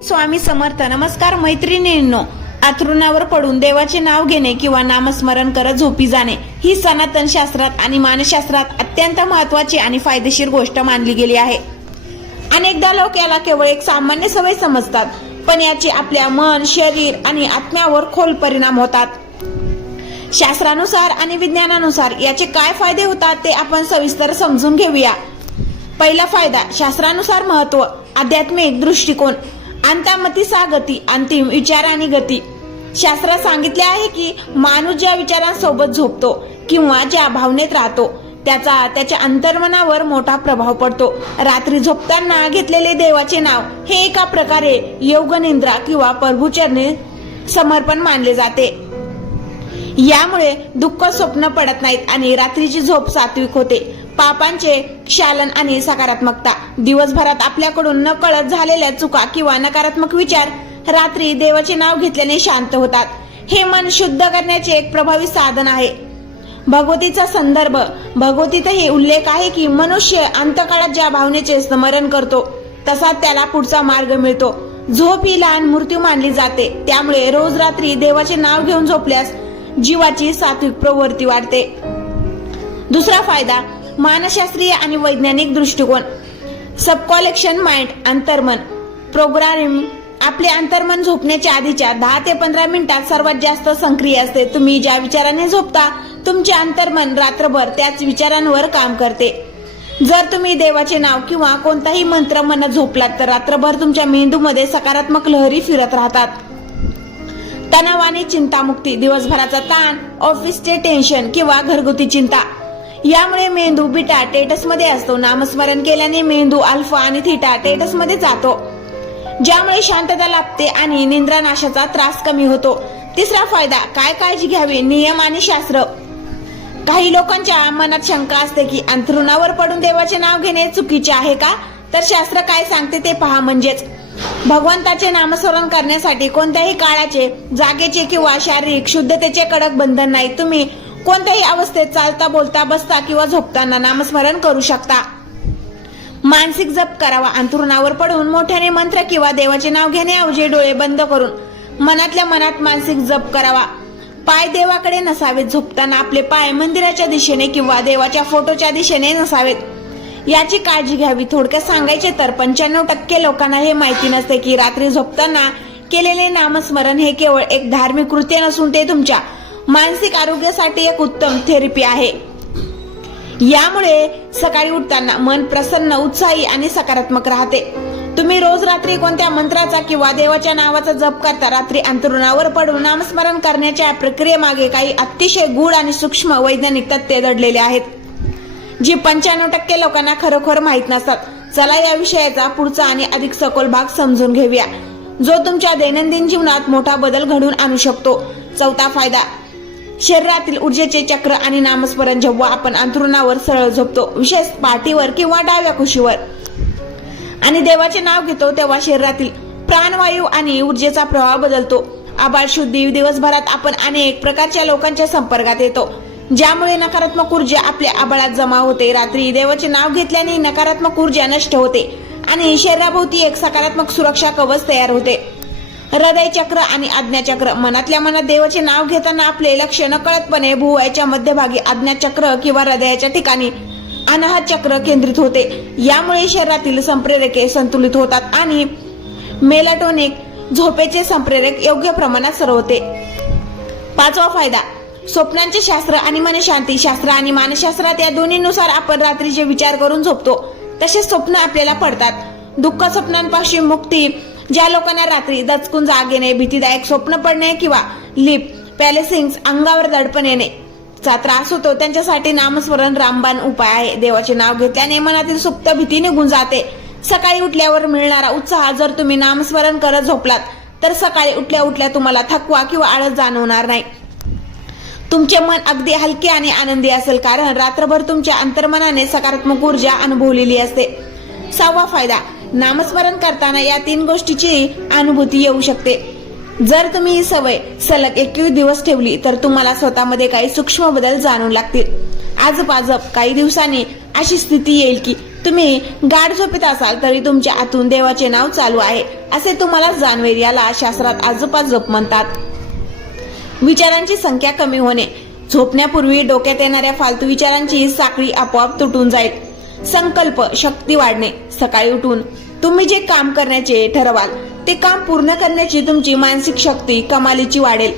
स्वामी समर्थ. नमस्कार मैत्रिणींनो, अंथरुणावर पडून देवाचे नाव घेणे किंवा नामस्मरण करत झोपी जाणे ही सनातन शास्त्रात आणि मानसशास्त्रात अत्यंत महत्त्वाची आणि फायदेशीर गोष्ट मानली गेली आहे. अनेकदा लोक याला केवळ एक सामान्य सवय समजतात, पण याचे आपल्या मन, शरीर आणि आत्म्यावर खोल परिणाम होतात. शास्त्रानुसार आणि विज्ञानानुसार याचे काय फायदे होतात ते आपण सविस्तर समजून घेऊया. पहिला फायदा, शास्त्रानुसार महत्व. आध्यात्मिक दृष्टिकोन. अंतामतीसा गती, अंतिम विचार आणि गती. शास्त्रात सांगितले आहे की माणूस ज्या विचारांसोबत झोपतो किंवा ज्या भावनेत राहतो त्याचा त्याच्या अंतर्मनावर मोठा प्रभाव पडतो. रात्री झोपताना घेतलेले देवाचे नाव हे एका प्रकारे योगनिद्रा किंवा प्रभुचरणी समर्पण मानले जाते. यामुळे दुःख स्वप्न पडत नाहीत आणि रात्रीची झोप सात्विक होते. पापांचे क्षालन आणि सकारात्मकता. दिवसभरात आपल्याकडून नकळत झालेल्या चुका किंवा नकारात्मक विचार रात्री देवाचे नाव घेतल्याने शांत होतात. हे मन शुद्ध करण्याचे एक प्रभावी साधन आहे. भगवतीचा संदर्भ. भगवतीतही उल्लेख आहे की मनुष्य अंतकाळात ज्या भावनेचे स्मरण करतो तसा त्याला पुढचा मार्ग मिळतो. झोप ही लहान मृत्यू मानली जाते, त्यामुळे रोज रात्री देवाचे नाव घेऊन झोपल्यास जीवाची सात्विक प्रवृत्ती वाढते. दुसरा फायदा, मानसशास्त्रीय आणि वैज्ञानिक दृष्टिकोन. सबकॉलेक्शन माइंड. अंतर्मन प्रोग्रामिंग. आपले अंतर्मन झोपण्याच्या आधीच्या 10 ते 15 मिनिटात सर्वात जास्त सक्रिय असते. तुम्ही ज्या विचाराने झोपता तुमचे अंतर्मन रात्रभर त्याच विचारांवर काम करते. जर तुम्ही देवाचे नाव किंवा कोणताही मंत्र म्हणत झोपलात तर रात्रभर तुमच्या मेंदूमध्ये सकारात्मक लहरी फिरत राहतात. तणाव आणि चिंतामुक्ती. दिवसभराचा ताण, ऑफिसचे टेन्शन किंवा घरगुती चिंता यामुळे मेंदू बीटा स्टेटस मध्ये असतो. नामस्मरण केल्याने मेंदू अल्फा आणि थीटा स्टेटस मध्ये जातो, ज्यामुळे शांतता लाभते आणि निद्रानाशाचा त्रास कमी होतो. तिसरा फायदा, काय काळजी घ्यावी. नियम आणि शास्त्र. काही लोकांच्या मनात शंका असते की अंथरुणावर पडून देवाचे नाव घेणे चुकीचे आहे का? तर शास्त्र काय सांगते ते पहा. म्हणजेच भगवंताचे नामस्मरण करण्यासाठी कोणत्याही काळाचे, जागेचे किंवा शारीरिक शुद्धतेचे कडक बंधन नाही. तुम्ही कोणत्याही अवस्थेत चालता, बोलता, बसता किंवा झोपताना नामस्मरण करू शकता. मानसिक जप करावा. अंथरुणावर पडून मोठ्याने मंत्र किंवा देवाचे नाव घेण्याऐवजी डोळे बंद करून मनातल्या मनात मानसिक जप करावा. पाय देवाकडे नसावेत. झोपताना आपले पाय मंदिराच्या दिशेने किंवा देवाच्या फोटोच्या दिशेने नसावेत, याची काळजी घ्यावी. थोडक्यात सांगायचे तर 95% लोकांना हे माहिती नसते की रात्री झोपताना केलेले नामस्मरण हे केवळ एक धार्मिक कृत्य नसून ते तुमच्या मानसिक आरोग्यासाठी एक उत्तम थेरपी आहे. यामुळे सकाळी उठताना मन प्रसन्न, उत्साही आणि सकारात्मक राहते. तुम्ही रोज रात्री कोणत्या मंत्राचा किंवा देवाच्या नावाचा जप करता. रात्री अंथरुणावर पडून नामस्मरण करण्याच्या प्रक्रियेमागे काही अतिशय गूढ आणि सूक्ष्म वैज्ञानिक तथ्ये दडलेले आहेत, जी 95% लोकांना खरोखर माहीत नसतात. चला या विषयाचा पुढचा आणि अधिक सखोल भाग समजून घेऊया, जो तुमच्या दैनंदिन जीवनात मोठा बदल घडवून आणू शकतो. चौथा फायदा, शरीरातील ऊर्जेचे चक्र आणि नामस्मरण. जेव्हा आपण अंथरुणावर सरळ झोपतो, विशेष पाठीवर किंवा डाव्या कुशीवर, आणि देवाचे नाव घेतो तेव्हा शरीरातील प्राणवायू आणि ऊर्जेचा प्रवाह बदलतो. आभाळ शुद्धी. दिवसभरात आपण अनेक प्रकारच्या लोकांच्या संपर्कात येतो, ज्यामुळे नकारात्मक ऊर्जा आपल्या आभाळात जमा होते. रात्री देवाचे नाव घेतल्याने नकारात्मक ऊर्जा नष्ट होते आणि शरीराभोवती एक सकारात्मक सुरक्षा कवच तयार होते. हृदय चक्र आणि आज्ञाचक्र. मनातल्या मनात देवाचे नाव घेताना आपले लक्ष नकळतपणे भुवयाच्या मध्यभागी आज्ञाचक्र किंवा हृदयाच्या ठिकाणी अनाहत चक्र केंद्रित होते. यामुळे शरीरातील संप्रेरके संतुलित होतात आणि मेलाटोनिक झोपेचे संप्रेरक योग्य प्रमाणात सरवते. पाचवा फायदा, स्वप्नांचे शास्त्र आणि मनशांती. शास्त्र आणि मानसशास्त्रात या दोन्हीनुसार आपण रात्री जे विचार करून झोपतो तसे स्वप्न आपल्याला पडतात. दुःख स्वप्नांपासून मुक्ती. ज्या लोकांना रात्री दचकून जाग येणे, भीतीदायक स्वप्न पडणे किंवा लिप पॅलेसिंग, अंगावर दडपण येणे चा त्रास होतो, त्यांच्यासाठी नामस्मरण रामबाण उपाय आहे. देवाचे नाव घेतल्याने मनातील सुप्त भीती निघून जाते. सकाळी उठल्यावर मिळणारा उत्साह. जर तुम्ही नामस्मरण करत झोपलात तर सकाळी उठल्या उठल्या तुम्हाला थकवा किंवा आळस जाणवणार नाही. तुमचे मन अगदी हलके आणि आनंदी असेल, कारण रात्रभर तुमच्या अंतर्मनाने सकारात्मक ऊर्जा अनुभवलेली असते. सहावा फायदा, नामस्मरण करताना या 3 गोष्टीची अनुभूती येऊ शकते. जर तुम्ही ही सवय सलग 21 दिवस ठेवली तर तुम्हाला स्वतःमध्ये काही सूक्ष्म बदल जाणवू लागतील. आजपाजप काही दिवसांनी अशी स्थिती येईल की तुम्ही गाढ झोपेत असाल तरी तुमच्या आतून देवाचे नाव चालू आहे असे तुम्हाला जाणवेल. याला शास्त्रात आजोपा जप म्हणतात. विचारांची संख्या कमी होणे. झोपण्यापूर्वी डोक्यात येणाऱ्या फालतू विचारांची साखळी आपोआप तुटून जाईल. संकल्प शक्ती वाढणे. सकाळी उठून तुम्ही जे काम करण्याचे ठरवाल ते काम पूर्ण करण्याची तुमची मानसिक शक्ती कमालीची वाढेल.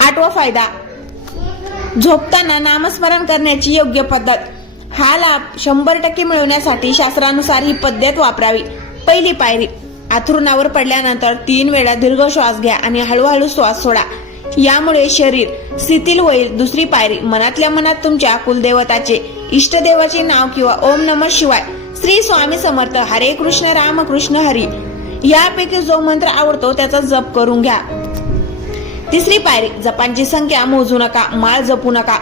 8वा फायदा, झोपताना नामस्मरण करण्याची योग्य पद्धत. हा लाभ 100% मिळवण्यासाठी शास्त्रानुसार ही पद्धत वापरावी. पहिली पायरी, अंथरुणावर पडल्यानंतर 3 वेळा दीर्घ श्वास घ्या आणि हळूहळू श्वास सोडा. यामुळे शरीर शिथिल होईल. दुसरी पायरी, मनातल्या मनात तुमच्या कुलदेवताचे, इष्टदेवाचे नाव किंवा ओम नमः शिवाय, श्री स्वामी समर्थ, हरे कृष्ण रामकृष्ण हरी यापैकी जो मंत्र आवडतो त्याचा जप करून घ्या. तिसरी पायरी, जपांची संख्या मोजू नका, माळ जपू नका.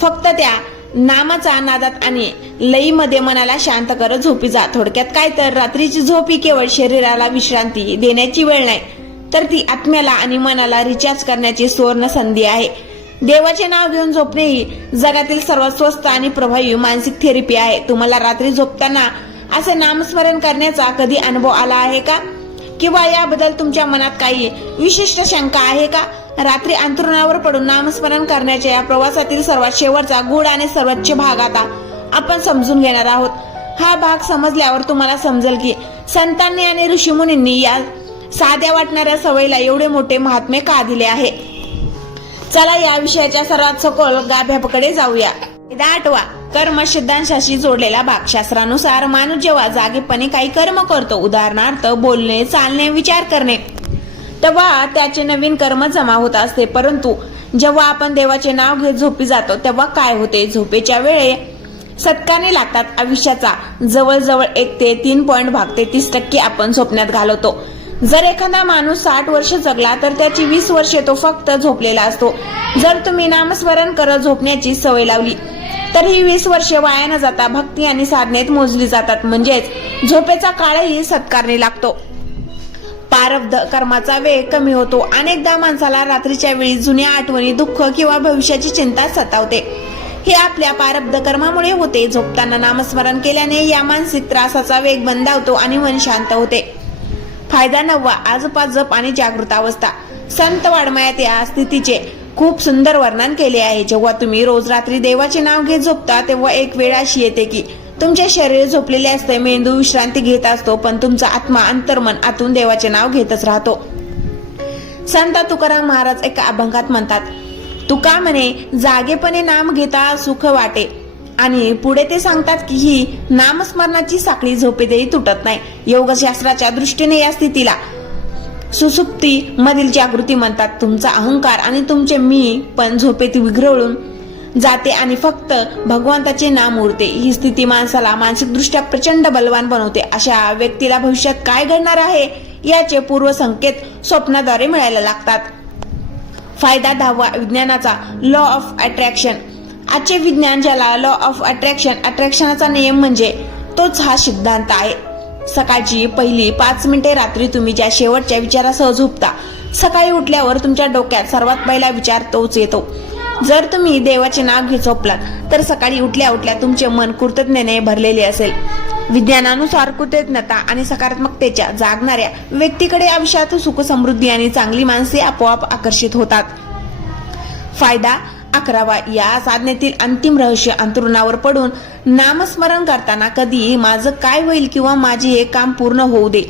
फक्त त्या नामाचा नादात आणि लईमध्ये मनाला शांत करत झोपी जा. थोडक्यात काय तर रात्रीची झोप ही केवळ शरीराला विश्रांती देण्याची वेळ नाही, तर ती आत्म्याला आणि मनाला रिचार्ज करण्याची सुवर्ण संधी आहे. देवाचे नाव घेऊन झोपणे ही जगातील सर्वात स्वस्त आणि प्रभावी मानसिक थेरपी आहे. तुम्हाला रात्री झोपताना असे नामस्मरण करण्याचा कधी अनुभव आला आहे का? किंवा याबद्दल तुमच्या मनात काही विशिष्ट शंका आहे का? रात्री अंथरुणावर पडून नामस्मरण करण्याच्या या प्रवासातील सर्वात शेवटचा गूढ आणि सर्वोच्च भाग आता आपण समजून घेणार आहोत. हा भाग समजल्यावर तुम्हाला समजेल की संतांनी आणि ऋषीमुनींनी या साध्या वाटणाऱ्या सवयीला एवढे मोठे महात्म्य का दिले आहे. चला या विषयाच्या सर्वात सखोल गाभ्याकडे जाऊया. 8वा, कर्म सिद्धांशाशी जोडलेला भाग. शास्त्रानुसार माणूस जेव्हा जागेपणे काही कर्म करतो, उदाहरणार्थ बोलणे, चालणे, विचार करणे, तेव्हा त्याचे नवीन कर्म जमा होत असते. परंतु जेव्हा आपण देवाचे नाव घेत झोपी जातो तेव्हा काय होते? झोपेच्या वेळे सत्कारणी लागतात. आयुष्याचा जवळजवळ 1 ते 3 पॉइंट भाग 33% आपण झोपण्यात घालवतो. जर एखादा माणूस 60 वर्ष जगला तर त्याची 20 वर्षे तो फक्त झोपलेला असतो. जर तुम्ही नामस्मरण करत झोपण्याची सवय लावली तर ही 20 वर्षे वाया न जाता भक्ती आणि साधनेत मोजली जातात. म्हणजेच झोपेचा काळही सत्कारणी लागतो. प्रारब्ध कर्माचा वेग कमी होतो. अनेकदा माणसाला रात्रीच्या वेळी जुन्या आठवणी, दुःख किंवा भविष्याची चिंता सतावते. हे आपल्या प्रारब्ध कर्मामुळे होते. झोपताना नामस्मरण केल्याने या मानसिक त्रासाचा वेग मंदावतो आणि मन शांत होते. फायदा 9वा, आजोपा जप आणि जागृत अवस्था. संत वाङ्मयात या स्थितीचे खूप सुंदर वर्णन केले आहे. जेव्हा तुम्ही रोज रात्री देवाचे नाव घेत झोपता तेव्हा एक वेळ अशी येते की तुमचे शरीर झोपलेले असते, मेंदू विश्रांती घेत असतो, पण तुमचा आत्मा, अंतर्मन आतून देवाचे नाव घेतच राहतो. संत तुकाराम महाराज एका अभंगात म्हणतात, तुका म्हणे जागेपणे नाम घेता सुख वाटे. आणि पुढे ते सांगतात की ही नामस्मरणाची साखळी झोपेतही तुटत नाही. योगशास्त्राच्या दृष्टीने या स्थितीला सुसुप्ती मधील जागृती म्हणतात. तुमचा अहंकार आणि तुमचे मी पण झोपेत विघळून जाते आणि फक्त भगवंताचे नाम उरते. ही स्थिती माणसाला मानसिकदृष्ट्या प्रचंड बलवान बनवते. अशा व्यक्तीला भविष्यात काय घडणार आहे याचे पूर्व संकेत स्वप्नाद्वारे मिळायला लागतात. फायदा 10वा, विज्ञानाचा लॉ ऑफ अट्रॅक्शन. आजचे विज्ञान, ज्याला लॉ ऑफ अट्रॅक्शनचा नियम म्हणजे तोच हा सिद्धांत आहे. सकाळची पहिली 5 मिनिटे रात्री तुम्ही ज्या शेवटच्या विचारासह झोपता, सकाळी उठल्यावर तुमच्या डोक्यात सर्वात पहिला विचार तोच येतो. जर तुम्ही देवाचे नाव घेत झोपलात तर सकाळी उठल्या उठल्या तुमचे मन कृतज्ञतेने भरलेले असेल. विज्ञानानुसार कृतज्ञता आणि सकारात्मकतेच्या जागणाऱ्या व्यक्तीकडे आयुष्यात सुख, समृद्धी आणि चांगली माणसे आपोआप आकर्षित होतात. फायदा 11वा, या साधनेतील अंतिम रहस्य. अंथरुणावर पडून नामस्मरण करताना कधी माझं काय होईल किंवा माझे हे काम पूर्ण होऊ दे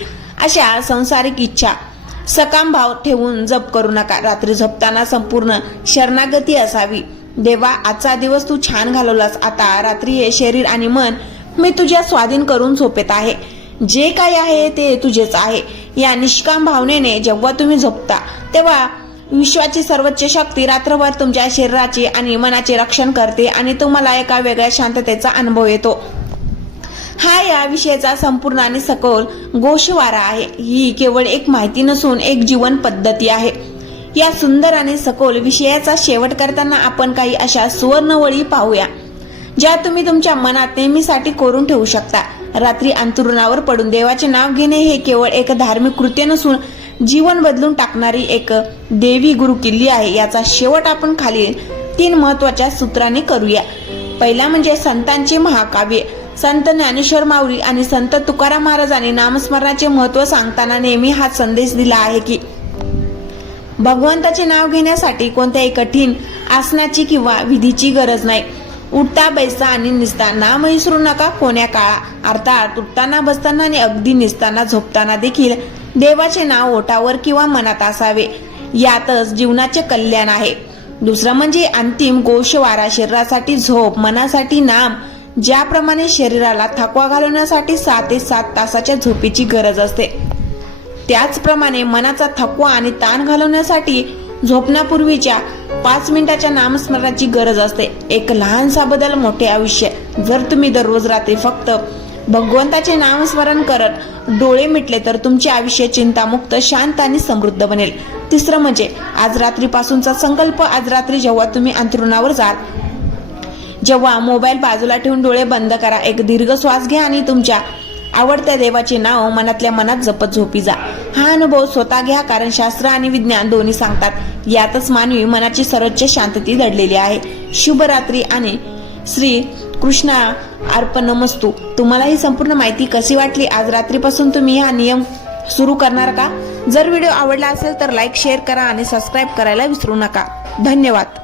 अशा संसारिक इच्छा, सकाम भाव ठेवून जप करू नका. रात्री झोपताना संपूर्ण शरणागती असावी. देवा, आजचा दिवस तू छान घालवलास. आता रात्री हे शरीर आणि मन मी तुझ्या स्वाधीन करून झोपेत आहे. जे काही आहे ते तुझेच आहे. या निष्काम भावनेने जेव्हा तुम्ही झोपता तेव्हा विश्वाची सर्वोच्च शक्ती रात्रभर तुमच्या शरीराचे आणि मनाचे रक्षण करते आणि तुम्हाला एका वेगळ्या शांततेचा अनुभव येतो. हा या विषयाचा संपूर्ण आणि सखोल गोषवारा आहे. ही केवळ एक माहिती नसून एक जीवन पद्धती आहे. या सुंदर आणि सखोल विषयाचा शेवट करताना आपण काही अशा सुवर्णवळी पाहूया ज्या तुम्ही तुमच्या मनात नेहमीसाठी कोरून ठेवू शकता. रात्री अंथरुणावर पडून देवाचे नाव घेणे हे केवळ एक धार्मिक कृत्य नसून जीवन बदलून टाकणारी एक देवी गुरु किल्ली आहे. याचा शेवट आपण खालील 3 महत्वाच्या सूत्रांनी करूया. पहिला म्हणजे संतांचे महाकाव्य. संत ज्ञानेश्वर माऊली आणि संत तुकाराम महाराजांनी नामस्मरणाचे महत्त्व सांगताना नेहमी हा संदेश दिला आहे की भगवंताचे नाव घेण्यासाठी कोणत्याही कठीण आसनाची किंवा विधीची गरज नाही. उठता बैसता आणि निसता नाम विसरू नका कोण्या काळा. अर्थात उठताना बसताना आणि अगदी निसताना झोपताना देखील देवाचे नाव ओठावर किंवा मनात असावे. यातच जीवनाचे कल्याण आहे. दुसरं म्हणजे अंतिम गोषवारा. शरीरासाठी झोप, मनासाठी नाम. ज्याप्रमाणे शरीराला थकवा घालवण्यासाठी 6 ते 7 तासाच्या झोपेची गरज असते, त्याचप्रमाणे मनाचा थकवा आणि ताण घालवण्यासाठी झोपण्यापूर्वीच्या 5 मिनिटाच्या नामस्मरणाची गरज असते. एक लहानसा बदल, मोठे आयुष्य. जर तुम्ही दररोज रात्री फक्त भगवंताचे नामस्मरण करत डोळे मिटले तर तुमचे आयुष्य चिंतामुक्त, शांत आणि समृद्ध बनेल. तिसरं म्हणजे आज रात्रीपासूनचा संकल्प. आज रात्री जेव्हा तुम्ही अंथरुणावर जाल, जेव्हा मोबाईल बाजूला ठेवून डोळे बंद करा, एक दीर्घ श्वास घ्या आणि तुमच्या आवडत्या देवाचे नाव मनातल्या मनात जपत झोपी जा. हा अनुभव स्वतः घ्या, कारण शास्त्र आणि विज्ञान दोन्ही सांगतात यातच मानवी मनाची सर्वोच्च शांतती दडलेली आहे. शुभरात्री आणि श्री कृष्णा अर्पणमस्तु. तुम्हाला ही संपूर्ण माहिती कशी वाटली? आज रात्रीपासून तुम्ही हा नियम सुरू करणार का? जर व्हिडिओ आवडला असेल तर लाईक, शेअर करा आणि सबस्क्राईब करायला विसरू नका. धन्यवाद.